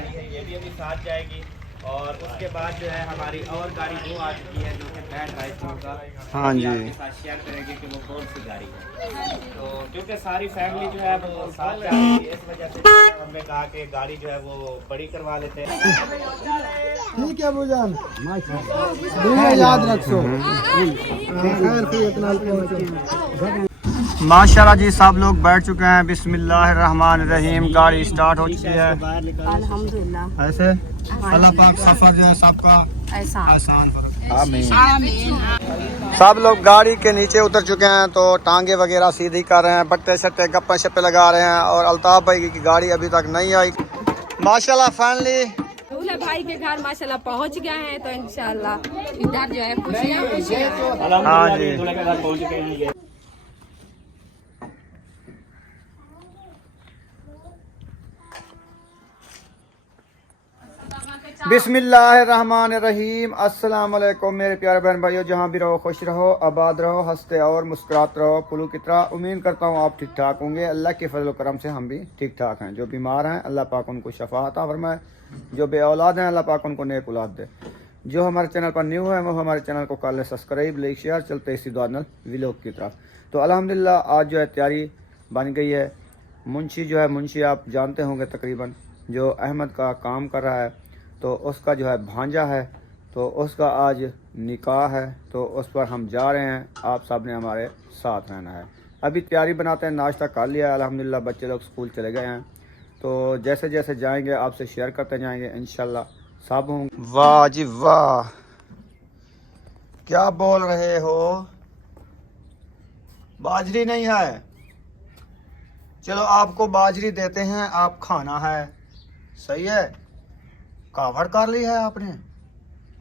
गाड़ी है ये भी अभी साथ जाएगी। और उसके बाद जो है हमारी और गाड़ी वो आ चुकी है जो कि बैड बाइक होगा। हाँ जी, आपके साथ शेयर करेंगे कि वो कौन सी गाड़ी है। तो क्योंकि सारी फैमिली जो है वो साथ जा रही है, इस वजह से जो है हमने कहा कि गाड़ी जो है वो बड़ी करवा लेते हैं। ठीक है बुजान, याद रखो। माशाल्लाह जी सब लोग बैठ चुके हैं। बिस्मिल्लाहिर्रहमानिर्रहीम। गाड़ी स्टार्ट हो चुकी है। अल्हम्दुलिल्लाह। ऐसे अल्लाह पाक सफर जो है सबका आसान करो। आमीन। सब लोग गाड़ी के नीचे उतर चुके हैं तो टांगे वगैरह सीधी कर रहे हैं, बट्टे शट्टे गप्पे शप्पे लगा रहे हैं। और अल्ताफ भाई की गाड़ी अभी तक नहीं आई। माशाल्लाह फाइनली दूल्हे भाई के घर माशाल्लाह पहुंच गए हैं, तो इंशाल्लाह इधर जो है खुशियां हाँ जी। दूल्हे के घर पहुंच चुके हैं ये। बिस्मिल्लाहिर्रहमानिर्रहीम। अस्सलाम वालेकुम मेरे प्यारे बहन भाइयों, जहाँ भी रहो खुश रहो, आबाद रहो, हंसते और मुस्कुराते रहो फुलू की तरह। उम्मीद करता हूँ आप ठीक ठाक होंगे। अल्लाह के फजल करम से हम भी ठीक ठाक हैं। जो बीमार हैं अल्लाह पाक उनको शफा अता फरमाए, जो बे औलाद हैं अल्लाह पाक उनको नेक औलाद दे। जो हमारे चैनल पर न्यू है वो हमारे चैनल को कर ले सब्सक्राइब, लाइक शेयर, चलते इसी दुआ व्लॉग की तरफ। तो अल्हम्दुलिल्लाह आज जो है तैयारी बन गई है। मुंशी जो है, मुंशी आप जानते होंगे तकरीबन, जो अहमद का काम कर रहा है, तो उसका जो है भांजा है, तो उसका आज निकाह है, तो उस पर हम जा रहे हैं। आप सब ने हमारे साथ रहना है। अभी तैयारी बनाते हैं, नाश्ता कर लिया है अल्हम्दुलिल्लाह, बच्चे लोग स्कूल चले गए हैं। तो जैसे जैसे जाएंगे आपसे शेयर करते जाएंगे इंशाल्लाह सब होंगे। वाह जी वाह, क्या बोल रहे हो? बाजरी नहीं है? चलो आपको बाजरी देते हैं, आप खाना है। सही है, कावड़ कर ली है आपने।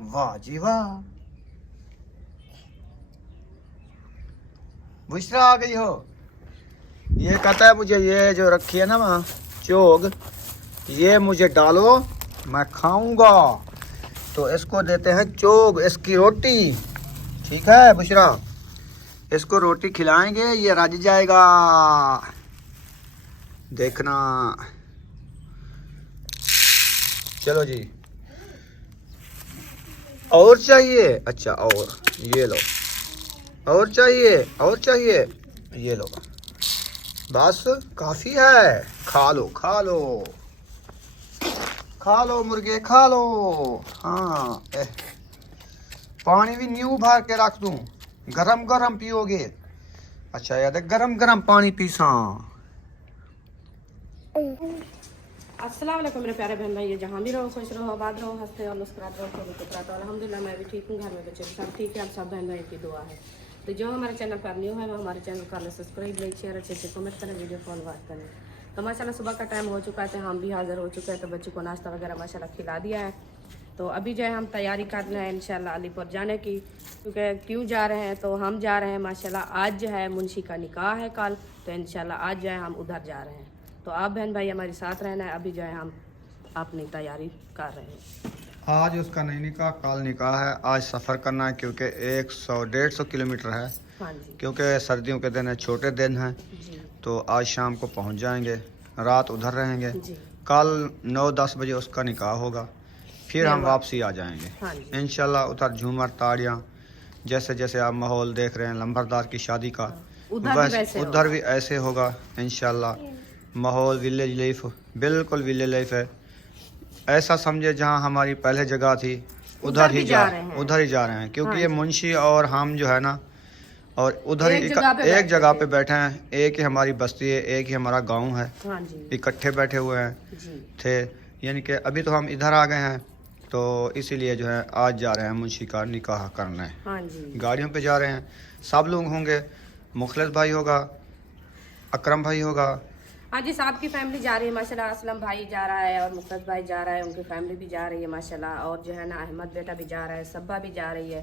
वाह जी वाह, बुशरा आ गई हो। ये कहता है मुझे ये जो रखी है ना वहाँ चोग, ये मुझे डालो मैं खाऊंगा। तो इसको देते हैं चोग, इसकी रोटी। ठीक है बुशरा, इसको रोटी खिलाएंगे, ये रज जाएगा, देखना। चलो जी, और चाहिए? अच्छा और ये लो, और चाहिए? और चाहिए? ये लो, बस काफी है। खा लो खा लो खा लो मुर्गे खा लो। हाँ पानी भी न्यू भर के रख दूं, गरम गरम पियोगे? अच्छा याद है, गरम गरम पानी पीसा। अस्सलाम वालेकुम मेरे प्यारे बहन भाई, जहाँ भी रहो खुश रहो, आबाद रहो, हंसते और मुस्कुराते रहो फुलू की तरह। तो अल्हम्दुलिल्लाह मैं भी ठीक हूँ, घर में बच्चे सब ठीक है, आप सब बहन भाई की दुआ है। तो जो हमारे चैनल पर न्यू है वो हमारे चैनल को सब्सक्राइब, लाइक शेयर, अच्छे से कमेंट करें, वीडियो कॉल बात करें। तो माशाल्लाह सुबह का टाइम हो चुका है, हम भी हाजिर हो चुके हैं। तो बच्चे को नाश्ता वगैरह माशाल्लाह खिला दिया है। तो अभी जो है हम तैयारी कर रहे हैं इंशाल्लाह अलीपुर जाने की। क्योंकि क्यों जा रहे हैं, तो हम जा रहे हैं माशाल्लाह आज जो है मुंशी का निकाह है कल, तो इंशाल्लाह आज जो है हम उधर जा रहे हैं। तो आप बहन भाई हमारे साथ रहना है। अभी जो है हम अपनी तैयारी कर रहे हैं। आज उसका नहीं निकाह, कल निकाह है। आज सफ़र करना है क्योंकि 100-150 किलोमीटर है। हाँ जी, क्योंकि सर्दियों के दिन है, छोटे दिन हैं, जी तो आज शाम को पहुंच जाएंगे, रात उधर रहेंगे। जी, कल 9-10 बजे उसका निकाह होगा, फिर हम वापसी आ जाएंगे हाँ जी, इंशाल्लाह। उधर झूमर ताड़ियाँ, जैसे जैसे आप माहौल देख रहे हैं लंबरदार की शादी का, उधर भी ऐसे होगा इंशाल्लाह। माहौल विलेज लाइफ, बिल्कुल विलेज लाइफ है। ऐसा समझे जहाँ हमारी पहले जगह थी उधर ही जा रहे हैं। क्योंकि हाँ ये मुंशी और हम जो है ना, और उधर ही एक जगह पे बैठे हैं। एक ही हमारी बस्ती है, एक ही हमारा गांव है, हाँ जी, इकट्ठे बैठे हुए हैं जी, थे। यानी कि अभी तो हम इधर आ गए हैं, तो इसीलिए जो है आज जा रहे हैं मुंशी का निकाह करने। हाँ जी, गाड़ियों पे जा रहे हैं, सब लोग होंगे। मुखलिस भाई होगा, अकरम भाई होगा। हाँ जी, साहब की फैमिली जा रही है माशाल्लाह। असलम भाई जा रहा है और मुख्तस भाई जा रहा है, उनकी फैमिली भी जा रही है माशाल्लाह। और जो है ना अहमद बेटा भी जा रहा है, सब्बा भी जा रही है।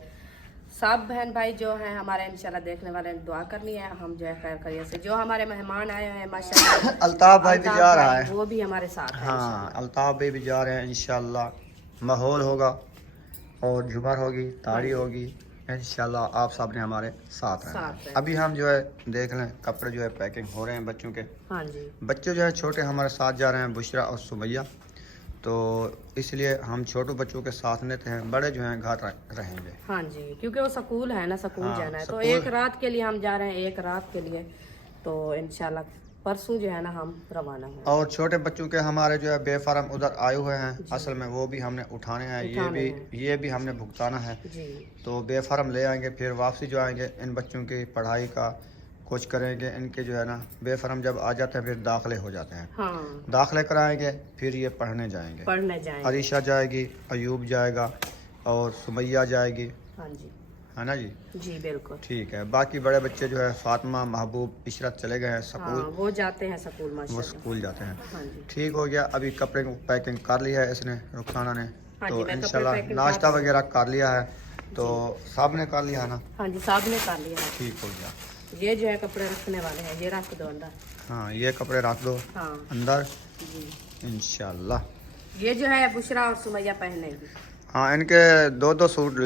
सब बहन भाई जो हैं हमारे इंशाल्लाह देखने वाले हैं, दुआ करनी है हम जो है खैर खैरियत से। जो हमारे मेहमान आए हैं माशाल्लाह, अल्ताफ भाई भी जा रहा है, वो भी हमारे साथ है। हाँ अल्ताफ भाई भी जा रहे हैं इंशाल्लाह। माहौल होगा और झूमर होगी, ताड़ी होगी इंशाल्लाह। आप सब ने हमारे साथ रहना है। अभी हम जो है देख लें, कपड़े जो है पैकिंग हो रहे हैं बच्चों के। हाँ जी, बच्चे जो है छोटे हमारे साथ जा रहे हैं, बुशरा और सुमैया। तो इसलिए हम छोटे बच्चों के साथ लेते हैं, बड़े जो हैं घर रहेंगे। हाँ जी, क्योंकि वो स्कूल है ना, स्कूल हाँ, जाना है, तो स्कूल। एक रात के लिए हम जा रहे हैं, एक रात के लिए। तो इंशाल्लाह परसों जो है ना हम रवाना हैं। और छोटे बच्चों के हमारे जो है बेफारम उधर आए हुए हैं, असल में वो भी हमने उठाने हैं, ये भी हमने भुगताना है। जी तो बेफारम ले आएंगे, फिर वापसी जो आएंगे इन बच्चों की पढ़ाई का कुछ करेंगे, इनके जो है ना बेफारम जब आ जाते हैं फिर दाखिले हो जाते हैं, हाँ, दाखिले कराएंगे, फिर ये पढ़ने जाएंगे। पढ़ने जाएंगे। अरीशा जाएगी, अयूब जाएगा और सुमैया जाएगी, हाँ जी, है ना जी। जी बिल्कुल। ठीक है, बाकी बड़े बच्चे जो है फातिमा, महबूब, इशरत चले गए हैं हाँ, स्कूल, वो जाते हैं स्कूल वो माशाल्लाह। स्कूल जाते हैं। हाँ जी, ठीक हो गया। अभी कपड़े को पैकिंग कर लिया है इसने, रुखसाना ने, हाँ तो जी, मैं कपड़े इंशाल्लाह पैकिंग नाश्ता कर- वगैरह कर लिया है, तो साहब ने कर लिया है ना। हाँ जी, साहब ने कर लिया है। ठीक हो गया। ये जो है कपड़े रखने वाले हैं, ये रख दो अंदर। हाँ, ये कपड़े रख दो हाँ अंदर जी, इंशाल्लाह। ये जो है बुशरा और सुमैया पहनेगी। हाँ, इनके दो दो सूट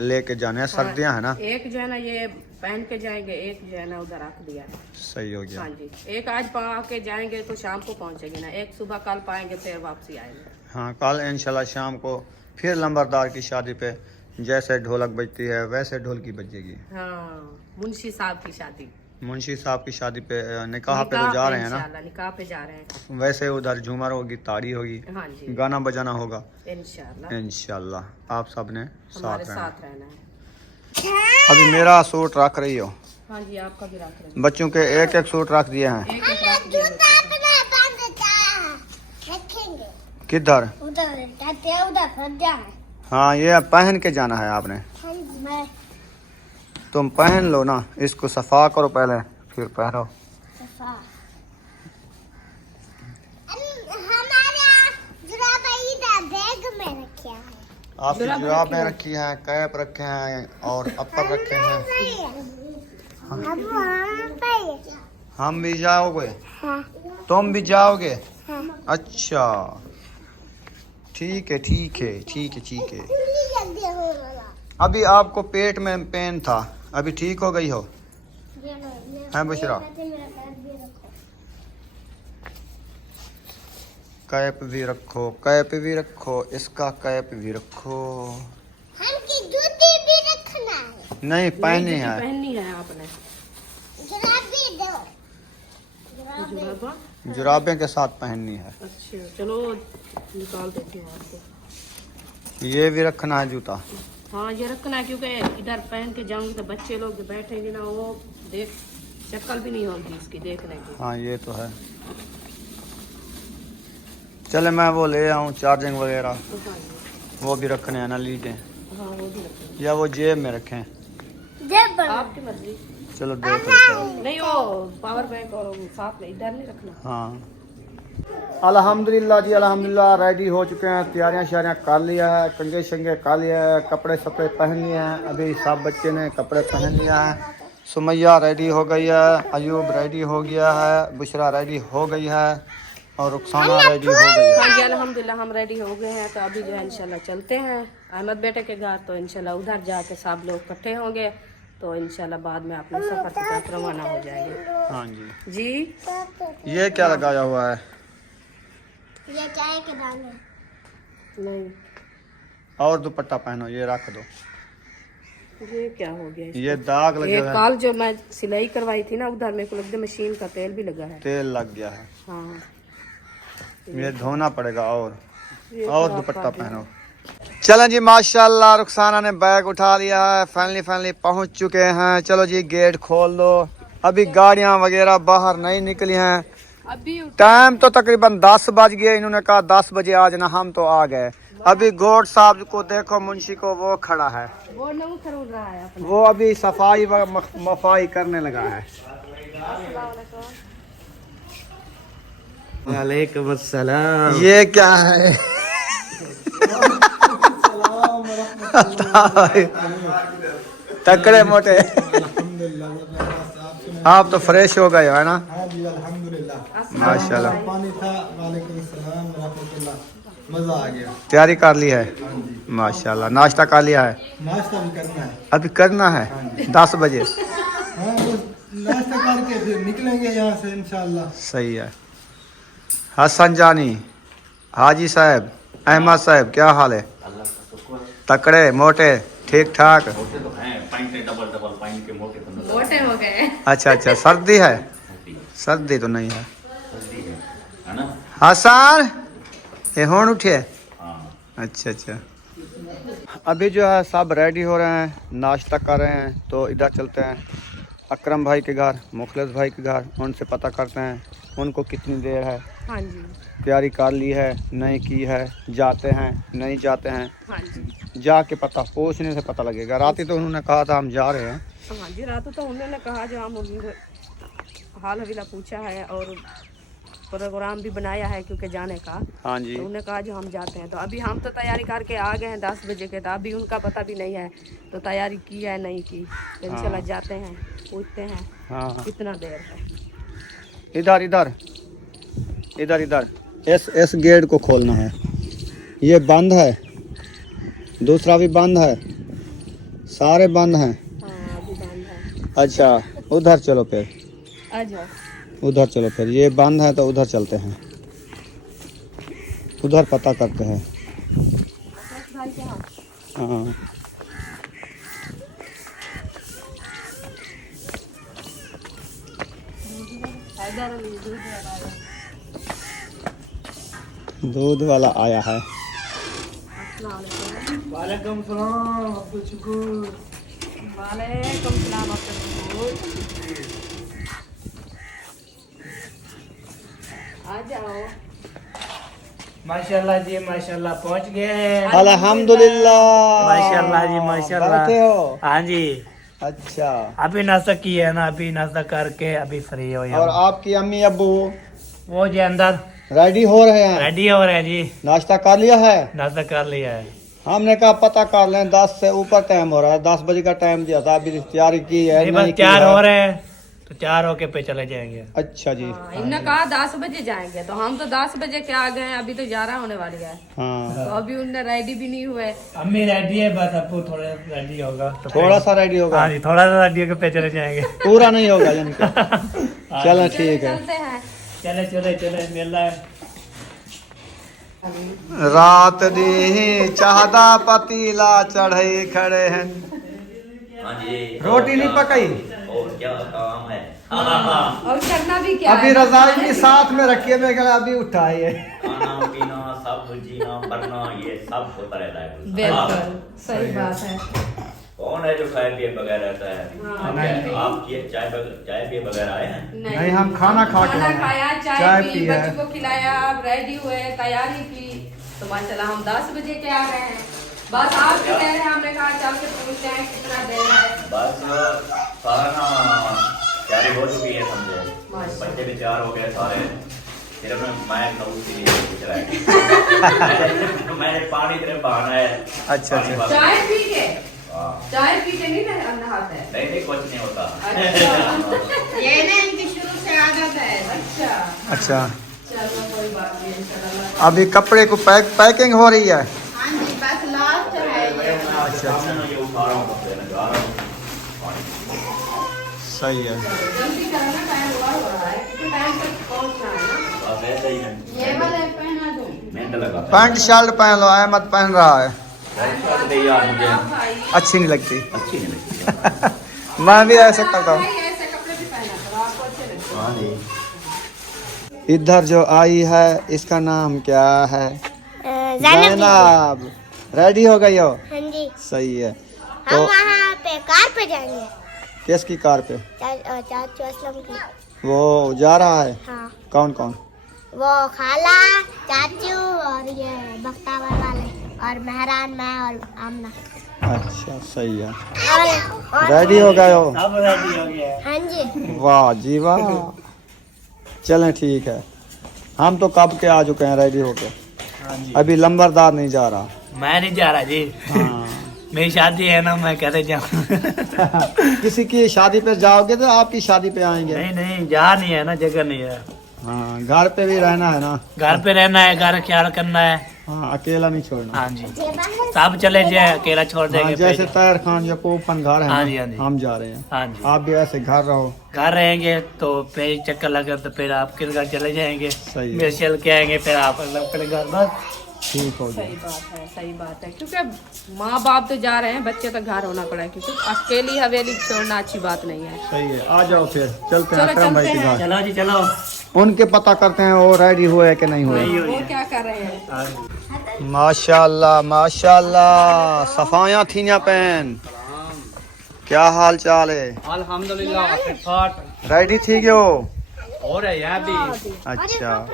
लेके जाने हैं, सर्दियाँ है ना। एक जो है ना ये पहन के जाएंगे, एक जो है ना उधर रख दिया है। सही हो गया। हाँ जी, एक आज पा के जाएंगे तो शाम को पहुंचेगी ना, एक सुबह कल पाएंगे फिर वापसी आएंगे। हाँ, कल इंशाल्लाह शाम को फिर लंबरदार की शादी पे जैसे ढोलक बजती है वैसे ढोलकी बजेगी। हाँ, मुंशी साहब की शादी, मुंशी साहब की शादी पे, निकाह पे तो जा रहे हैं ना, इंशाल्लाह निकाह पे जा रहे हैं। वैसे उधर झूमर होगी, ताड़ी होगी, हाँ जी, गाना बजाना होगा इंशाल्लाह इंशाल्लाह। आप सब ने हमारे साथ रहना। साथ रहना है। अभी मेरा सूट रख रही हो, हाँ जी, आपका भी रख रहे बच्चों के एक एक सूट रख दिए हैं। हैं। एक एक रख दिया बच्चों को। रखेंगे किधर? उधर सज्जा है। हाँ, ये पहन के जाना है आपने, मैं तुम पहन लो ना, इसको सफा करो पहले फिर पहनो। सफा हमारे जुराबा इधर बैग में रखा है। आपकी जुराब जुराबें रखी रखी हैं, कैप रखे हैं और अपर रखे हैं। हम भी जाओगे? हाँ। तुम भी जाओगे? हाँ। अच्छा, ठीक है ठीक है ठीक है ठीक है। अभी आपको पेट में पेन था, अभी ठीक हो गई हो? है बुशरा? कैप भी रखो, कैप भी रखो, इसका कैप भी रखो। हमकी जूती भी रखना है। नहीं, पहनी नहीं, है, पहननी है आपने जुराबी दो। जुराबा। जुराबे के साथ पहननी है। अच्छा चलो निकाल देती हूँ आपको। ये भी रखना है जूता। हाँ, ये रखना है क्योंकि इधर पहन के जाऊंगी तो बच्चे लोग जो बैठेंगे ना वो देख शक्ल भी नहीं होगी इसकी देखने की। हाँ, ये तो है। चले मैं वो ले आऊँ चार्जिंग वगैरह, तो हाँ जी, वो भी रखने हैं ना, लीटें, हाँ वो भी रखेंगे। या वो जेब में रखें? आपकी मर्जी। चलो देख लेते हैं। नहीं, वो पावर बैंक और वो साथ में इधर नहीं रखना। हाँ, अल्हम्दुलिल्लाह जी, अल्हम्दुलिल्लाह रेडी हो चुके हैं, तैयारियां शारियां कर लिया है, कंगे शंगे कर लिया है, कपड़े सपड़े पहन लिए हैं। अभी सब बच्चे ने कपड़े पहन लिया है। सुमैया रेडी हो गई है, अयूब रेडी हो गया है, बुशरा रेडी हो गई है और रुखसाना रेडी हो गई है। हाँ जी, अल्हम्दुलिल्लाह हम रेडी हो गए हैं। तो अभी जो है इंशाल्लाह चलते हैं अहमद बेटे के घर। तो इंशाल्लाह उधर जाके सब लोग इकट्ठे होंगे, तो इंशाल्लाह बाद में अपने सफर की तरफ रवाना हो जाएंगे। हाँ जी। जी ये क्या लगाया हुआ है? ये चाय के दाने। नहीं, और दुपट्टा पहनो, ये रख दो। ये क्या हो गया इसको? ये दाग लगे ये हुए हैं, कल जो मैं सिलाई करवाई थी ना उधर मेरे को लगता है मशीन का तेल भी लगा है। तेल लग गया है, हाँ, ये धोना पड़ेगा। और ये दुपट्टा खराब कर पहनो। चलें जी, माशाल्लाह रुखसाना ने बैग उठा लिया है, फाइनली पहुंच चुके हैं। चलो जी, गेट खोल दो। अभी गाड़ियां वगैरह बाहर नहीं निकली हैं। अभी टाइम तो तकरीबन 10 बज गए, इन्होंने कहा 10 बजे आ जाना, हम तो आ गए। अभी गोड साहब को देखो, मुंशी को, वो खड़ा है, वो नहीं खरीद रहा है अपना। वो अभी सफाई व मफाई करने लगा है। वालेकुम अस्सलाम। ये क्या है? तकड़े मोटे, आप तो फ्रेश हो गए है ना? हाँ जी, अल्हम्दुलिल्लाह माशाल्लाह, पानी था। वालेकुम अस्सलाम रहमतुल्लाह, मजा आ गया। तैयारी कर ली है? माशाल्लाह, नाश्ता कर लिया है? नाश्ता भी करना है। अभी करना है 10 बजे। हाँ, बस नाश्ता करके फिर निकलेंगे यहाँ से इंशाल्लाह। सही है। हसन जानी, हाजी साहब, अहमद साहब क्या हाल है? अल्लाह का शुक्र है। तकड़े मोटे ठीक ठाक? मोटे तो हैं, पैंटे डबल डबल पैंट के मोटे तो नजर मोटे हो गए। अच्छा अच्छा, सर्दी है? आती है। सर्दी तो नहीं है। सर्दी है ना? हसन ये होन उठे? हाँ। अच्छा अच्छा। अभी जो है सब रेडी हो रहे हैं, नाश्ता कर रहे हैं, तो इधर चलते हैं अकरम भाई के घर, मुखलिस भाई के घर, उनसे पता करते हैं उनको कितनी देर है, हाँ जी, तैयारी कर ली है नहीं की है, जाते हैं नहीं जाते हैं, हाँ जी, जाके पता पूछने से पता लगेगा। रात ही तो उन्होंने कहा था हम जा रहे हैं। हाँ जी। रात तो उन्होंने कहा जो हम हाल हवीला पूछा है और प्रोग्राम भी बनाया है क्योंकि जाने का, हाँ जी। तो उन्होंने कहा जो हम जाते हैं। तो अभी हम तो तैयारी करके आ गए हैं 10 बजे के, तो अभी उनका पता भी नहीं है तो तैयारी की है नहीं की, तो इंशाल्लाह जाते हैं, पूछते हैं हाँ कितना देर है। इधर इधर इधर इधर इस गेट को खोलना है, ये बंद है, दूसरा भी बंद है, सारे बंद हैं। हाँ अभी बंद है। अच्छा उधर चलो फिर, आ जाओ। उधर चलो फिर, ये बंद है तो उधर चलते हैं, उधर पता करते हैं। भाई क्या? हाँ दूध वाला आया है। वालेकुम सलाम अब्दुल शुक्र। वालेकुम सलाम अब्दुल। आ जाओ। माशाल्लाह जी माशाल्लाह पहुंच गए। अल्हम्दुलिल्लाह। माशाल्लाह जी माशाल्लाह। बैठे हो? हाँ जी, अच्छा। अभी नाश्ता किया है ना, अभी नाश्ता करके अभी फ्री हो और आपकी अम्मी अब्बू वो जी अंदर रेडी हो रहे हैं? रेडी हो रहे हैं जी, नाश्ता कर लिया है? नाश्ता कर लिया है। हमने कहा पता कर लें, 10 से ऊपर टाइम हो रहा है, 10 बजे का टाइम दिया था, अभी तैयारी की है नहीं, नहीं बस की तैयार है? हो रहे हैं तो तैयार होके पे चले जाएंगे। अच्छा जी। हाँ, इन्होंने कहा 10 बजे जाएंगे, तो हम तो 10 बजे के आ गए हैं, अभी तो 11 होने वाली है, हाँ तो अभी उनने रेडी भी नहीं हुए। अम्मी रेडी है, बस अब्बू थोड़ा रेडी होगा तो थोड़ा सा रेडी होगा, हाँ जी, थोड़ा सा रेडी होके पे चले जाएंगे। पूरा नहीं होगा इनका। चलो ठीक है। चलते हैं। चले चले चले मेला है। रात दी चाहदा पतीला चढ़े खड़े हैं, हाँ जी। रोटी नहीं पकाई, और क्या काम है? और करना भी क्या अभी है? रजाई भी साथ में रखी है, मैं कहा अभी उठाई है। खाना पीना सब जीना मरना ये सब होता रहता है। बिल्कुल सही बात है। कौन है जो खाए पिए बगैर रहता है? हाँ, क्या आप ये चाय पिए बगैर आए हैं? नहीं, हम खाना खा के खाना आए। खाया, चाय चाय पी, पी है। बच्चों को खिलाया, रेडी हुए, तैयारी की, तो माशाल्लाह हम 10 बजे के आ गए हैं। बस आप भी कह रहे हैं, हमने कहा चल के पूछते हैं कितना देर है। बस सारा ना तैयारी हो चुकी है समझे, माशाल्लाह। बच्चे भी तैयार हो गए सारे, सिर्फ मैं नौज के लिए पूछ रहा है। मैंने पानी तेरे बहाना है। अच्छा, पानी अच्छा। वाला। चाय पी के, हाँ। चाय पी के नहीं नहाते हैं। नहीं नहीं कुछ नहीं होता। अच्छा। ये ना इनकी शुरू से आदत है। अच्छा अच्छा, चलो कोई बात नहीं, इंशाल्लाह। अभी कपड़े को पैकिंग हो रही है। हाँ जी, बस लास्ट है ये। अच्छा, अच्छा। मैं ये उठा रहा हूँ तो फिर जा रहा हूँ। पानी। सही है। जल्दी करो ना, टाइम हो रहा है, कितने टाइम तक पहुंचना है ना। बस ऐसा ही है। ये वाले पहना दूँ। मेहनत लगा। पैंट शर्ट पहन लो, अहमद पहन रहा है, शर्ट दे यार मुझे भाई अच्छी नहीं लगती। अच्छी नहीं लगती। मैं भी ऐसे करता हूँ। भाई ऐसे कपड़े भी पहना करो, आपको अच्छे लगते हैं। हाँ जी। इधर जो आई है इसका नाम क्या है? जैनब। रेडी हो गई हो? हाँ जी। सही है। हम तो वहाँ पे कार पे जाएंगे। किसकी कार पे? चाचू असलम की। वो जा रहा है? हाँ, कौन कौन? वो खाला, चाचू और ये बख्तावर वाले और मेहरान, मैं और आमना। अच्छा सही है। और रेडी हो गए हो? अब रेडी हो गया है। हाँ जी। वाह जी वाह। चलें ठीक है, हम तो कब के आ चुके हैं रेडी होके, हाँ जी, अभी लंबरदार नहीं जा रहा। मैं नहीं जा रहा जी। हाँ। मेरी शादी है ना, मैं कैसे जाऊँ? किसी की शादी पे जाओगे तो आपकी शादी पे आएंगे। नहीं नहीं, जा नहीं है ना, जगह नहीं है। हाँ, घर पे भी रहना है ना। घर पे रहना है, घर ख्याल करना है। हाँ, अकेला नहीं छोड़ना। हाँ जी, सब चले जाए, अकेला छोड़ हाँ, देंगे। जैसे पे। तैर खान या पोपन घर है हाँ ना, जी, हाँ जी। हम जा रहे हैं, हाँ जी, आप भी ऐसे घर रहो। घर रहेंगे तो फिर चक्कर लगे तो फिर आपके घर चले जाएंगे, सही है। फिर चल के आएंगे, फिर आप अपने घर बस ठीक हो जाए। सही बात है, सही बात है, क्योंकि माँ बाप तो जा रहे हैं, बच्चे तो घर होना पड़ा है, क्योंकि अकेली हवेली छोड़ना अच्छी बात नहीं है। सही है, आ जाओ फिर चलते हैं चलो अकरम भाई चलते के हैं। घर। चलो जी चलो। उनके पता करते हैं वो रेडी हुए है कि नहीं हुए। वो क्या कर रहे हैं? माशाल्लाह माशाल्लाह, सफाया थी ना पहन, क्या हाल चाल है? अल्हम्दुलिल्लाह फिट रेडी थी क्यों? हो रहे हैं अभी। अच्छा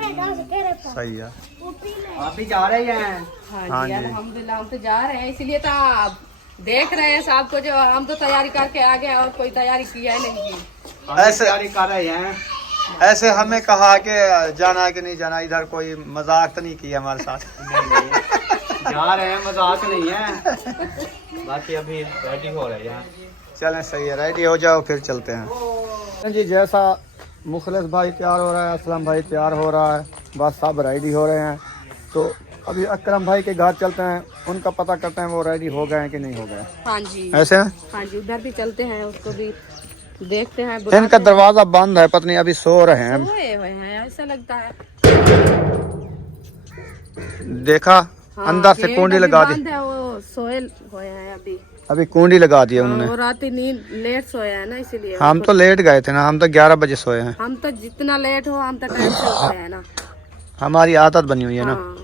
सही है। आप भी जा रहे हैं? हाँ हाँ जी, जी। अल्हम्दुलिल्लाह हम तो जा रहे हैं, इसलिए तो आप देख रहे हैं साहब को, जो हम तो तैयारी करके आ गए और कोई तैयारी किया ही नहीं की। ऐसे तैयारी कर रहे हैं। ऐसे हमें कहा कि जाना है कि नहीं जाना, इधर कोई मजाक तो नहीं किया हमारे साथ। जा रहे हैं, मजाक नहीं है। बाकी अभी रेडी हो रहे हैं। चलें सही है, रेडी हो जाओ फिर चलते हैं जी। जैसा मुखलिस भाई तैयार हो रहा है, असलम भाई तैयार हो रहा है, बस सब रेडी हो रहे हैं। तो अभी अकरम भाई के घर चलते हैं, उनका पता करते हैं वो रेडी हो गए हैं कि नहीं हो गए। हाँ जी, ऐसे है? हाँ जी, उधर भी चलते हैं, उसको भी देखते हैं। इनका दरवाजा बंद है, पत्नी अभी सो रहे हैं। सोए हुए हैं ऐसा लगता है। देखा हाँ, अंदर से गेट कुंडी अभी लगा दी, बंद है, वो सोए हुए हैं अभी। अभी कुंडी लगा दी है हाँ, उन्होंने। वो रात नींद लेट सोया है ना, इसीलिए। हम तो लेट गए थे ना, हम तो 11 बजे सोए हैं। हम तो जितना लेट हो हम तो टाइम से उठते हैं ना। हमारी आदत बनी हुई है ना, हाँ,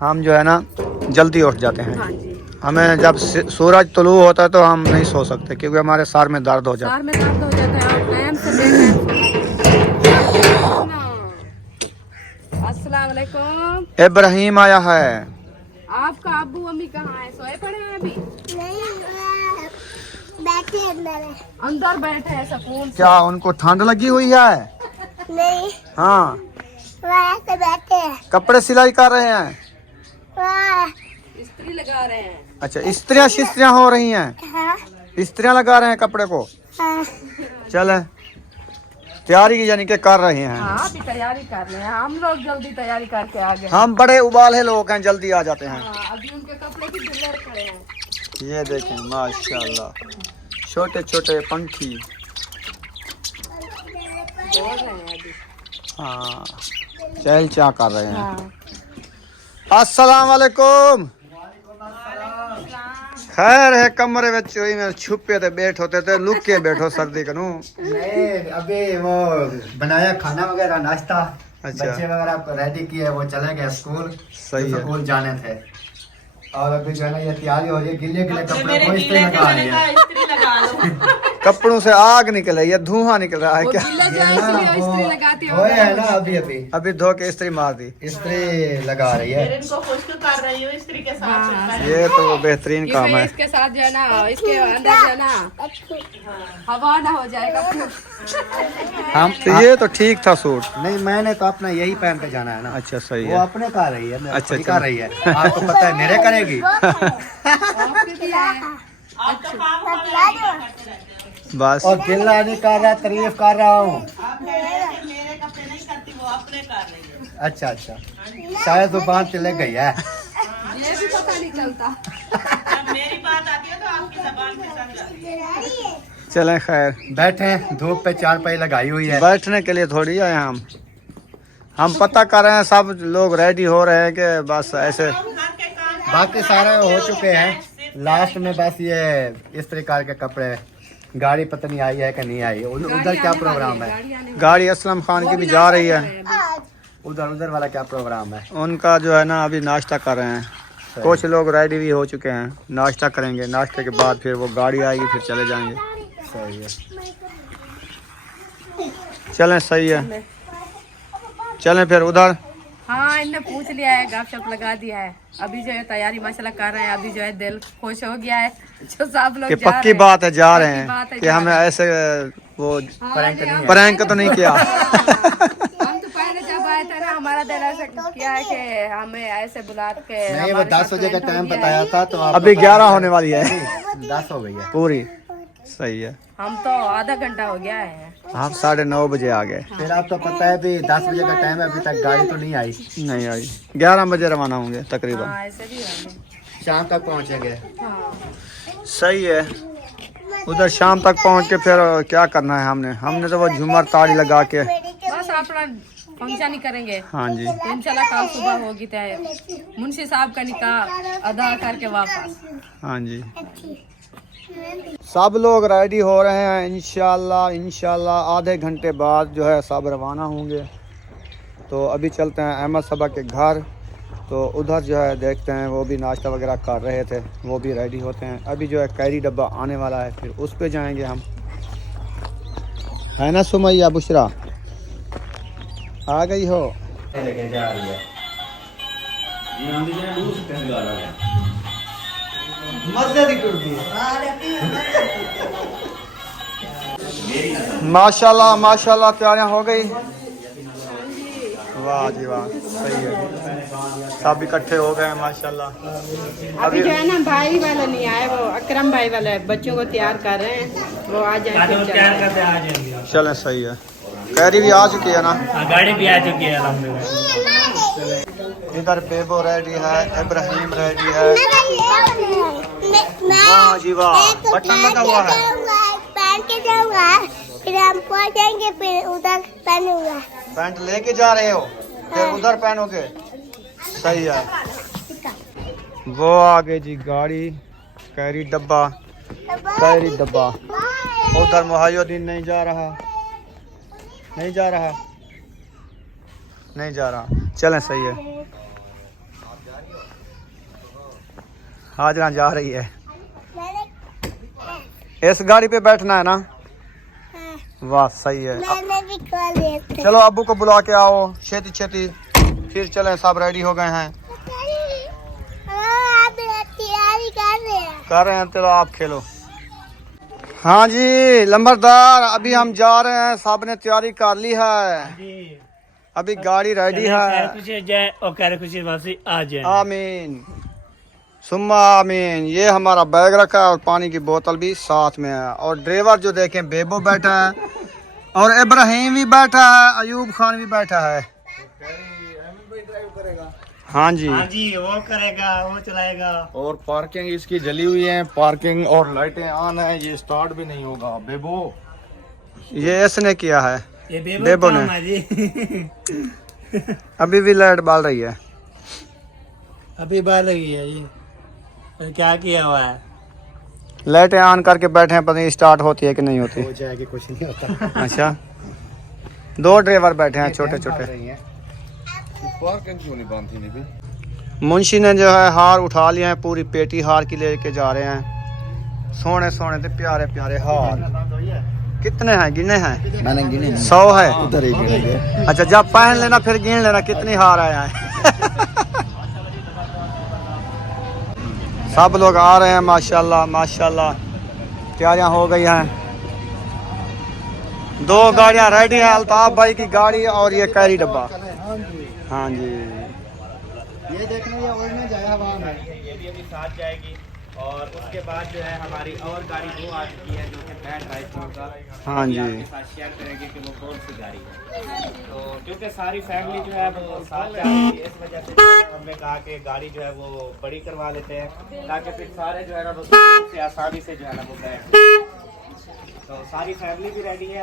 हम जो है ना जल्दी उठ जाते हैं। हाँ जी। हमें जब सूरज तुलू होता है तो हम नहीं सो सकते, क्योंकि हमारे सर में दर्द हो जाता सर में दर्द हो जाता है और टाइम से लेट। अस्सलाम वालेकुम। है। इब्राहिम आया है। आपका अब्बू अम्मी कहाँ है? सोए पड़े हैं अभी? बैठे अंदर है। अंदर बैठे हैं सुकून से। क्या उनको ठंड लगी हुई है? नहीं, हाँ, वहाँ से बैठे हैं। कपड़े सिलाई कर रहे हैं। वहाँ, इस्त्री लगा रहे हैं। अच्छा, इस्त्रियाँ शिस्त्रियाँ हो रही हैं, हाँ, इस्त्रियाँ लगा रहे हैं कपड़े को। हाँ। चले तैयारी की यानी कि कर रहे हैं। हाँ, अभी तैयारी कर रहे हैं, हम लोग जल्दी तैयारी करके आ गए। हम बड़े उबाले लोग हैं, जल्दी आ जाते हैं। हाँ, अभी उनके कपड़े की डिलीवर करे हैं। ये देखें माशाल्लाह, छोटे छोटे पंखी। बोल रहे हैं अभी। हाँ, चहल चा कर रहे हैं। हाँ, अस्सलाम वालेकुम। खैर है, कमरे में चोई में छुपे थे, बैठ होते थे, लुक के बैठो सर्दी कनू। नहीं, अभी वो बनाया खाना वगैरह नाश्ता। अच्छा। बच्चे वगैरह रेडी किए, वो चले गए स्कूल। सही है। स्कूल जाने थे और अभी जो है ना ये तैयारी हो रही है, गिले गिले कपड़े को इस्त्री लगा रही है। कपड़ों से आग निकल रही है, धुआं निकल रहा है वो क्या? गिले जो है इसलिए इस्त्री लगाती वो है ना अभी अभी अभी धो के इस्त्री मार दी। इस्त्री लगा रही है। हाँ, ये तो बेहतरीन काम क्योंकि है। इसके साथ जो है ना, इसके अंदर जो है ना हवा ना हो जाएगा। हम तो ये तो ठीक था सूट। नहीं, मैंने तो अपना यही पहन के जाना है ना। अच्छा सही वो है। अपने कर रही है, अच्छा, अच्छा कर रही है। आपको पता है मेरे करेगी। आपके दिया है। बस और गिल्ला नहीं कर रहा, तारीफ कर रहा हूँ। अच्छा अच्छा, शायद दुकान चले गई है। ये भी पता नहीं चलता। चलें खैर, बैठे हैं, धूप पे चारपाई लगाई हुई है। बैठने के लिए थोड़ी आए हम पता कर रहे हैं, सब लोग रेडी हो रहे हैं कि बस ऐसे। बाकी सारे हो चुके हैं, लास्ट में बस ये इस प्रकार के कपड़े। गाड़ी पता नहीं आई है कि नहीं आई। उधर क्या प्रोग्राम है? गाड़ी असलम खान की भी जा रही है। उधर उधर वाला क्या प्रोग्राम है? उनका जो है ना अभी नाश्ता कर रहे हैं। कुछ लोग रेडी भी हो चुके हैं, नाश्ता करेंगे, नाश्ते के बाद फिर वो गाड़ी आएगी, फिर चले जाएंगे। सही है। चलें सही है, चलें फिर उधर। हाँ, इनने पूछ लिया है, गपशप लगा दिया है। अभी जो है तैयारी माशाल्लाह कर रहे हैं। अभी जो है दिल खुश हो गया है, जो सब लोग कि जा पक्की रहे हैं। बात है जा रहे पक्की बात है, हैं कि जा हमें रहे ऐसे वो हैं। प्रैंक तो नहीं किया। हम तो पहले जब आए थे ना, हमारा दिल ऐसा किया है कि हमें ऐसे बुला के। नहीं, वो 10 बजे का टाइम बताया था तो आप अभी 11 होने वाली है 10 हो गई है पूरी। सही है, हम तो आधा घंटा हो गया है। हम 9:30 बजे आ गए। फिर आपको पता है भी 10 बजे का टाइम है, अभी तक गाड़ी तो नहीं आई। नहीं आई, 11 बजे रवाना होंगे तकरीबन। हाँ, ऐसे भी होंगे। शाम तक पहुंचेंगे। हाँ, सही है, उधर शाम तक पहुंच के फिर क्या करना है हमने तो वो झूमर ताड़ी लगा के बस अपना फंक्शन ही करेंगे। हाँ जी। तो इंशाल्लाह कल सुबह होगी तय मुंशी साहब का निकाह अदा करके वापस। हाँ जी। सब लोग रेडी हो रहे हैं, इंशाल्लाह आधे घंटे बाद जो है सब रवाना होंगे। तो अभी चलते हैं अहमद सबा के घर, तो उधर जो है देखते हैं, वो भी नाश्ता वगैरह कर रहे थे, वो भी रेडी होते हैं। अभी जो है कैरी डब्बा आने वाला है, फिर उस पे जाएंगे हम, है ना सुमैया? बुशरा आ गई हो? लेके जा रही है जी, हम भी जो है दूर से पहले आ रहे हैं। माशाल्लाह माशाल्लाह तैयारियां हो गई। वाह जी वाह, सही है, सब इकट्ठे हो गए हैं माशाल्लाह। अभी जो है ना भाई वाला नहीं आया, वो अकरम भाई वाला बच्चों को तैयार कर रहे हैं, वो आ जाएंगे। तैयार करते आ जाएंगे। चलें, सही है। कैरी भी आ चुकी है ना? गाड़ी भी आ चुकी है अल्हम्दुलिल्लाह। इधर बेबो रेडी है, इब्राहिम रेडी है। वाह जी वाह, बटन लगा हुआ है। पहन के जाऊंगा, फिर हम पहुंचेंगे, फिर उधर पहनूंगा। पैंट लेके जा रहे हो, फिर उधर पहनोगे? सही है। वो आगे जी गाड़ी, कैरी डब्बा, कैरी डब्बा। उधर मुहायुद्दीन नहीं जा रहा, नहीं जा रहा, नहीं जा रहा। चलें, सही है। हाजरा जा रही है। इस गाड़ी पे बैठना है ना? वाह, सही है। मैंने भी कॉल लिया। चलो अब्बू को बुला के आओ, छेती छेती, फिर चलें। सब रेडी हो गए हैं, आप तैयारी कर रहे हैं। चलो आप खेलो। हाँ जी लंबरदार, अभी हम जा रहे हैं, सब ने तैयारी कर ली है, अभी गाड़ी रेडी है। कुछ जाए और कह कुछ वापसी आ जाए। आमीन सुम्मा आमीन। ये हमारा बैग रखा है और पानी की बोतल भी साथ में है। और ड्राइवर जो देखें बेबो बैठा है, और इब्राहिम भी बैठा है, अयूब खान भी बैठा है। हाँ जी, हाँ जी, वो करेगा, वो चलाएगा। और पार्किंग इसकी जली हुई है, पार्किंग और लाइटें ऑन है, ये स्टार्ट भी नहीं होगा। बेबो ये इसने किया है, ये बेबो ने। जी अभी भी लाइट बाल रही है। अभी बाल लगी है जी, तो क्या किया हुआ है? लाइटें ऑन करके बैठे हैं, पता नहीं स्टार्ट होती है कि नहीं होती। हो जाएगी, कुछ नहीं होता। अच्छा, दो ड्राइवर बैठे हैं छोटे छोटे। पार्किंग क्यों नहीं बांधी नहीं भी? मुंशी ने जो है हार उठा लिया है, पूरी पेटी हार की लेके जा रहे हैं। सोने सोने थे प्यारे प्यारे हार। कितने हैं, गिने हैं? मैंने गिने 100 है। उधर ही गिनेंगे। अच्छा, जब पहन लेना फिर गिन लेना कितनी हार आया है। सब लोग आ रहे हैं माशाल्लाह माशाल्लाह, तैयारियां हो गई हैं। 2 गाड़ियां रेडी हैं, अल्ताफ भाई की गाड़ी और ये कैरी डब्बा। हाँ जी, ये देखना, ये उड़ने जाए हवा में। ये भी अभी साथ जाएगी। और उसके बाद जो है हमारी और गाड़ी 2 आ चुकी है, जो कि बैड राइट होगा। हाँ जी। आपके साथ शेयर करेंगे कि वो कौन सी गाड़ी है। तो क्योंकि सारी फैमिली जो है वो साथ जा रही है, इस वजह से हमने कहा कि गाड़ी जो है वो बड़ी करवा लेते हैं, ताकि फिर सारे जो है ना वो सुकून से आसानी से जो है ना वो बैठ। तो सारी फैमिली भी रेडी है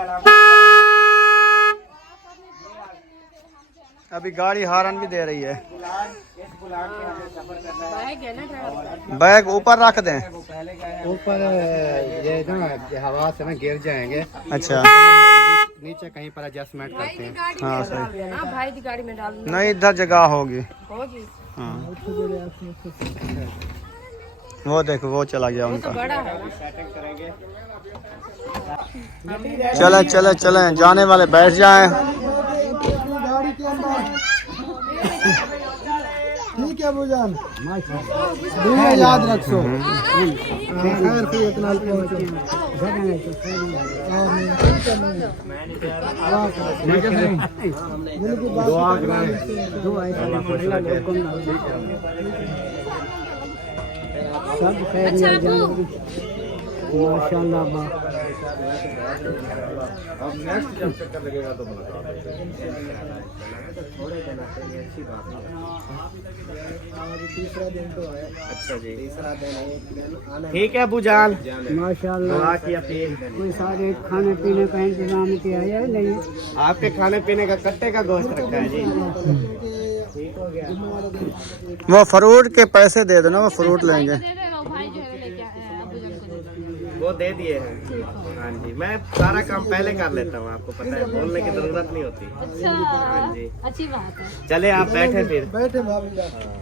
अभी गाड़ी हारन भी दे रही है। इस बुलान पे हमें सफर करना है। बैग ऊपर रख दें। ऊपर ये ना हवा से ना गिर जाएंगे। अच्छा, नीचे कहीं पर एडजस्टमेंट करते हैं। हाँ सही। हाँ भाई की गाड़ी में डाल नहीं, इधर जगह होगी। होगी, हाँ, वो देखो वो चला गया वो तो उनका। बड़ा है ना। सेटिंग करेंगे। चलें चलें चलें, जाने वाले बैठ जाएं। ठीक है बुजान, याद रखो। अब नेक्स्ट जब चक्कर लगेगा तो मुलाकात। तीसरा दिन तो है। अच्छा जी, तीसरा दिन एक दिन आने ठीक है अबू जान, माशाल्लाह। दुआ की अपील। कोई सारे खाने पीने का इंतजाम किया है या नहीं? आपके खाने पीने का कट्टे का गोश्त रखा है जी। ठीक हो गया। वो फ्रूट के पैसे दे देना, वो फ्रूट लेंगे। वो दे दिए हैं। हाँ जी, मैं सारा काम पहले कर लेता हूँ, आपको पता है, बोलने की जरूरत नहीं होती। हाँ जी, अच्छी बात है। चले आप बैठे फिर। बैठे भाभी जान।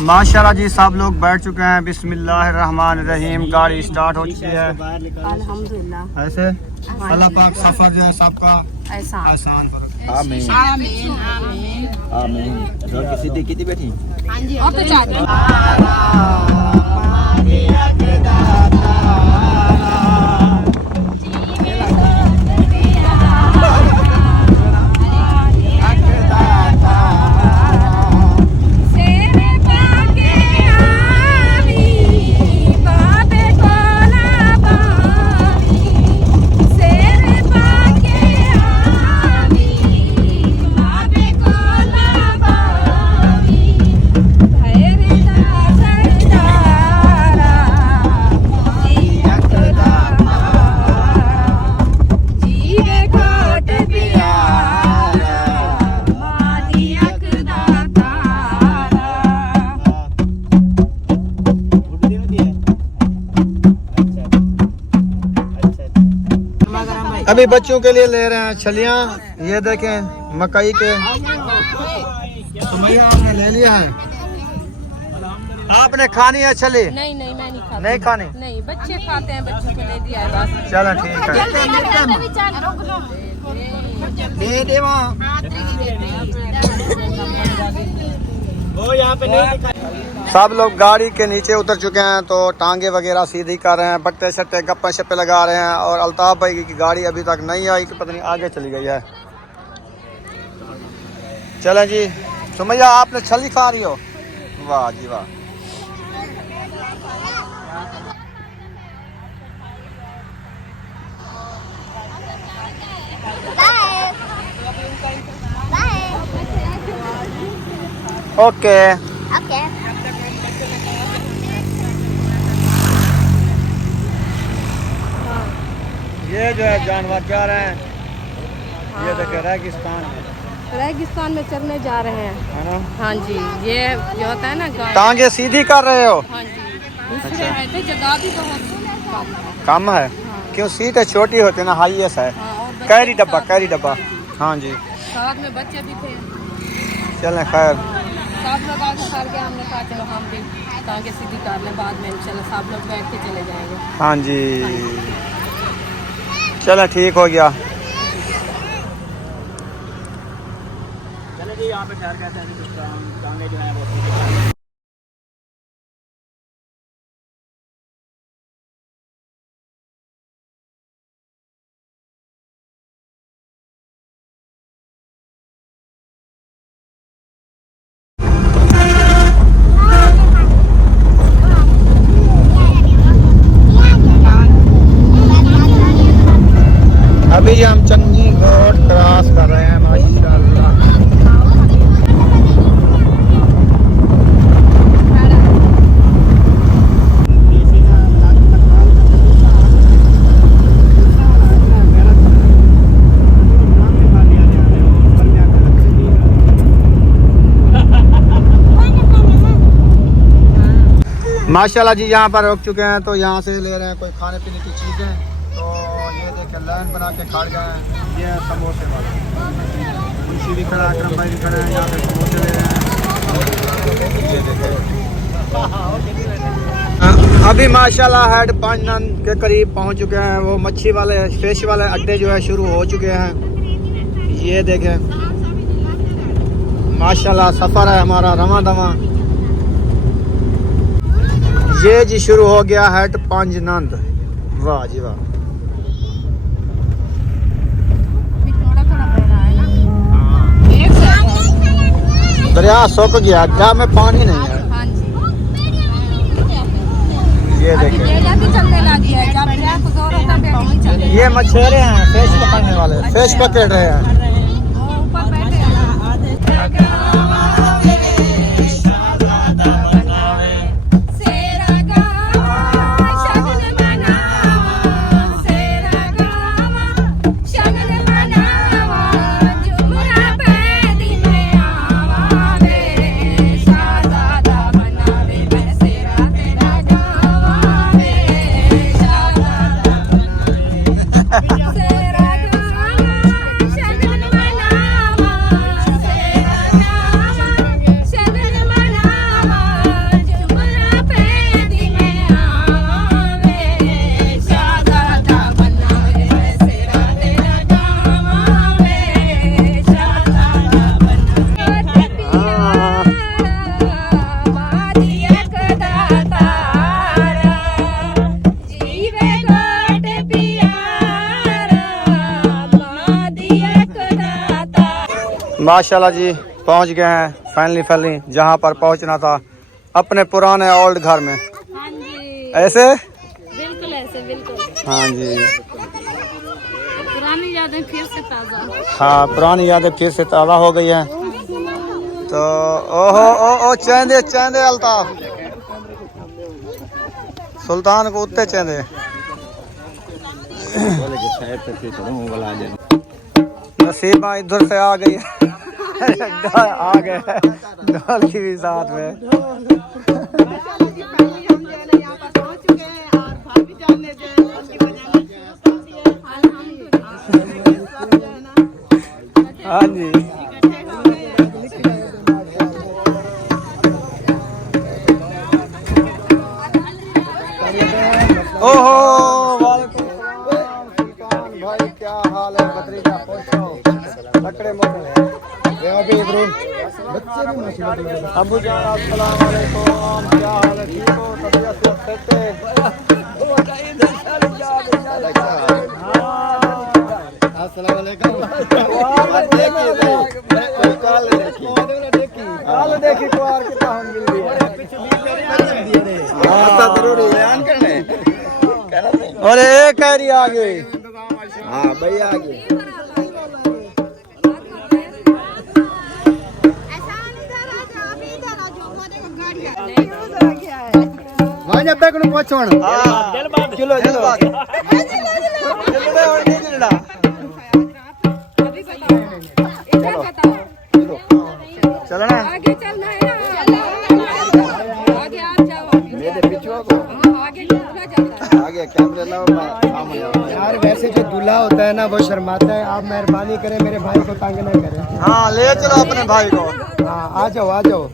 माशाल्लाह जी सब लोग बैठ चुके हैं। बिस्मिल्लाहिर्रहमानिर्रहीम। गाड़ी स्टार्ट हो चुकी है। अल्हम्दुलिल्लाह। ऐसे अल्लाह पाक सफर जो है सबका ऐसा आसान करो। आमीन आमीन आमीन। आमीन। रोड की सीधी कितनी बैठी? हाँ जी, और तो चाहते अभी बच्चों के लिए ले रहे हैं छलियाँ। ये देखें मकई के। सुमैया आपने ले लिया है? आपने खानी है छली? नहीं नहीं, मैं नहीं खाती। नहीं खानी? नहीं, बच्चे खाते हैं, बच्चों को ले दिया है बस। चलो ठीक है। दे दे वहाँ। वो यहाँ पे नहीं दिखा। सब लोग गाड़ी के नीचे उतर चुके हैं, तो टांगे वगैरह सीधी कर रहे हैं, बट्टे शट्टे गप्पे शप्पे लगा रहे हैं। और अल्ताफ भाई की गाड़ी अभी तक नहीं आई, कि पता नहीं आगे चली गई है। चलें जी। सुमैया आपने छली खा रही हो? वाह जी वाह। Okay okay. ये जो है जानवर जा रहे हैं। ये देखे रेगिस्तान में, रेगिस्तान में चरने जा रहे हैं। है ना? हाँ जी, ये जो होता है ना गाय। टांगे सीधी कर रहे हो? हाँ जी, दूसरे हैं तो जगह भी बहुत कम है। कम है? क्यों? सीटें छोटी होती है ना, हाईएस्ट है। हाँ, और बच्चे कैरी भी डब्बा, साथ कैरी में। डब्बा। हाँ जी, साथ में बच्चे भी थे। चलें खैर। सब लोग आगे सर के, हमने कहा चलो हम भी टांगे सीधी कर लें, बाद में इंशाल्लाह सब लोग बैठ के चले जाएंगे। हाँ जी, चलो ठीक हो गया। चले जी, यहाँ पे ठहर कहते हैं टांगे जो है वो। अभी हम चंगी रोड क्रॉस कर रहे हैं। माशाल्लाह। माशाल्लाह जी, यहाँ पर रुक चुके हैं, तो यहाँ से ले रहे हैं कोई खाने पीने की चीज़ें। तो ये देखें लाइन बना के खा गए हैं। ये समोसे वाले मुंशी भी खड़ा, अकरम भाई भी खड़े हैं, यहाँ पे समोसे ले रहे हैं। ये देखें। अभी माशाल्लाह हेड 5 नन के करीब पहुँच चुके हैं। वो मच्छी वाले फिश वाले अड्डे जो है शुरू हो चुके हैं। ये देखें माशाल्लाह सफ़र है हमारा रवां दवां। ये जी शुरू हो गया हेड 5 नंद। वाह जी वाह। दरिया सूख गया, क्या में पानी नहीं है। ये देखिए, ये मछेरे हैं, फिश पकड़ने वाले, फिश पकड़ रहे हैं। माशाल्लाह जी पहुंच गए हैं फाइनली जहां पर पहुंचना था, अपने पुराने ओल्ड घर में। हाँ जी ऐसे बिल्कुल ऐसे बिल्कुल हाँ जी, पुरानी यादें फिर से ताज़ा। हाँ पुरानी यादें फिर से ताज़ा हो गई हैं। तो ओहो चेंदे चेंदे अल्ताफ सुल्तान को उत्ते चेंदे नसीबा इधर से आ गई है। आ गए ढोल की भी साथ में। हाँ जी ओहो वालेकुम सलाम सुल्तान भाई, क्या हाल है भतीजा? पहुंचो लकड़े मोटे अभी इधर बच्चे भी माशाल्लाह। अबू जान अस्सलाम वालेकुम, क्या हाल है? ठीक हो? तबीयत सेट है? अस्सलाम वालेकुम। काल देखी तो आर कितना हम मिल गए। और एक कैरी आ गई। हाँ भाई आ गई। वहाँ जब तक उन्हें पहुँचो ना। चलो चलो ना आगे चलना है आगे आप जाओ। मेरे पिछुआ को आगे पूरा जाता है। आगे कैमरे लाओ, मैं सामने आऊँ। यार वैसे जो दूल्हा होता है ना वो शर्माता है, आप मेहरबानी करें मेरे भाई को तंग न करें। हाँ ले चलो अपने भाई को। हाँ आ जाओ आ जाओ।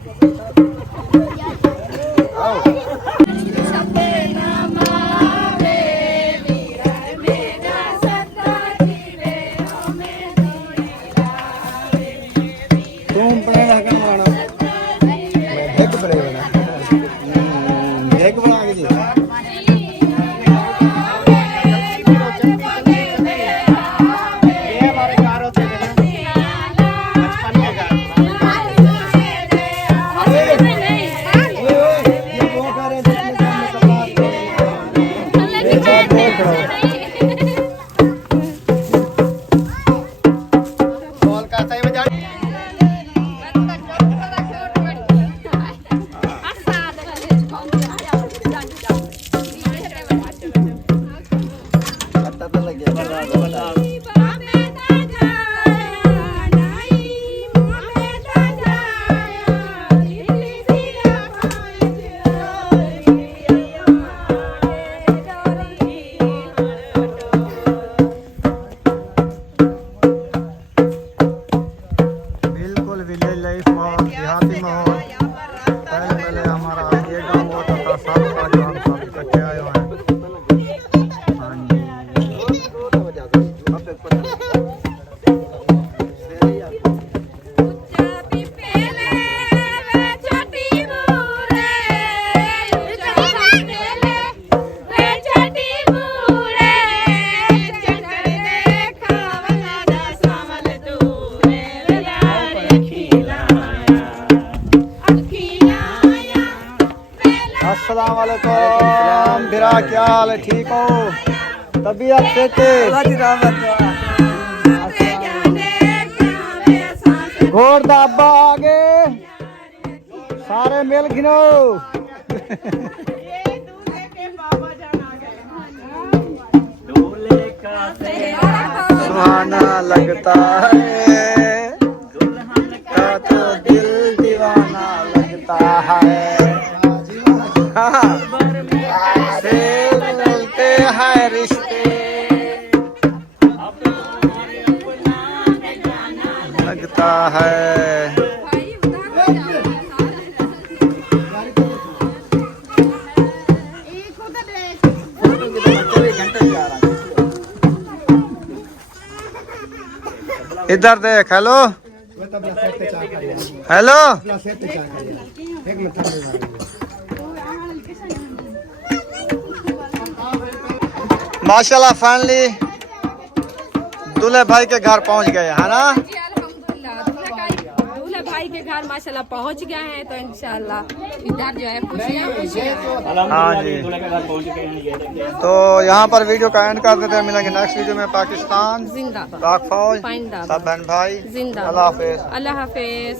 तुम पड़ेगा क्या बनाना? एक पड़ेगा ना। एक बना के जी। बिल्कुल विलेज लाइफ माहौल, देहाती माहौल। पहले हमारा ये गाँव होता था साथ का, जो हम सब इकट्ठे आए हुए हैं। हाँ जी अस्सलाम वालेकुम बिरा, क्या हाल है? ठीक हो? तबीयत सेट है? घोड़ दाबा आगे सारे मिल गिनो। सुहाना लगता है का तो दिल दीवाना लगता है। से मिलते हैं रिश्ते लगता है। इधर देख। हेलो हेलो माशाल्लाह फाइनली दूल्हे भाई के घर पहुंच गए है ना। अल्हम्दुलिल्लाह दूल्हे का भाई के घर माशाल्लाह पहुंच गए हैं, तो इंशाल्लाह इधर जो है खुशियाँ हाँ जी। तो यहाँ पर वीडियो का एंड कर देते हैं, मिलेंगे नेक्स्ट वीडियो में। पाकिस्तान जिंदाबाद, पाक फौज जिंदाबाद, सब बहन भाई जिंदाबाद। अल्लाह हाफिज। अल्लाह हाफिज।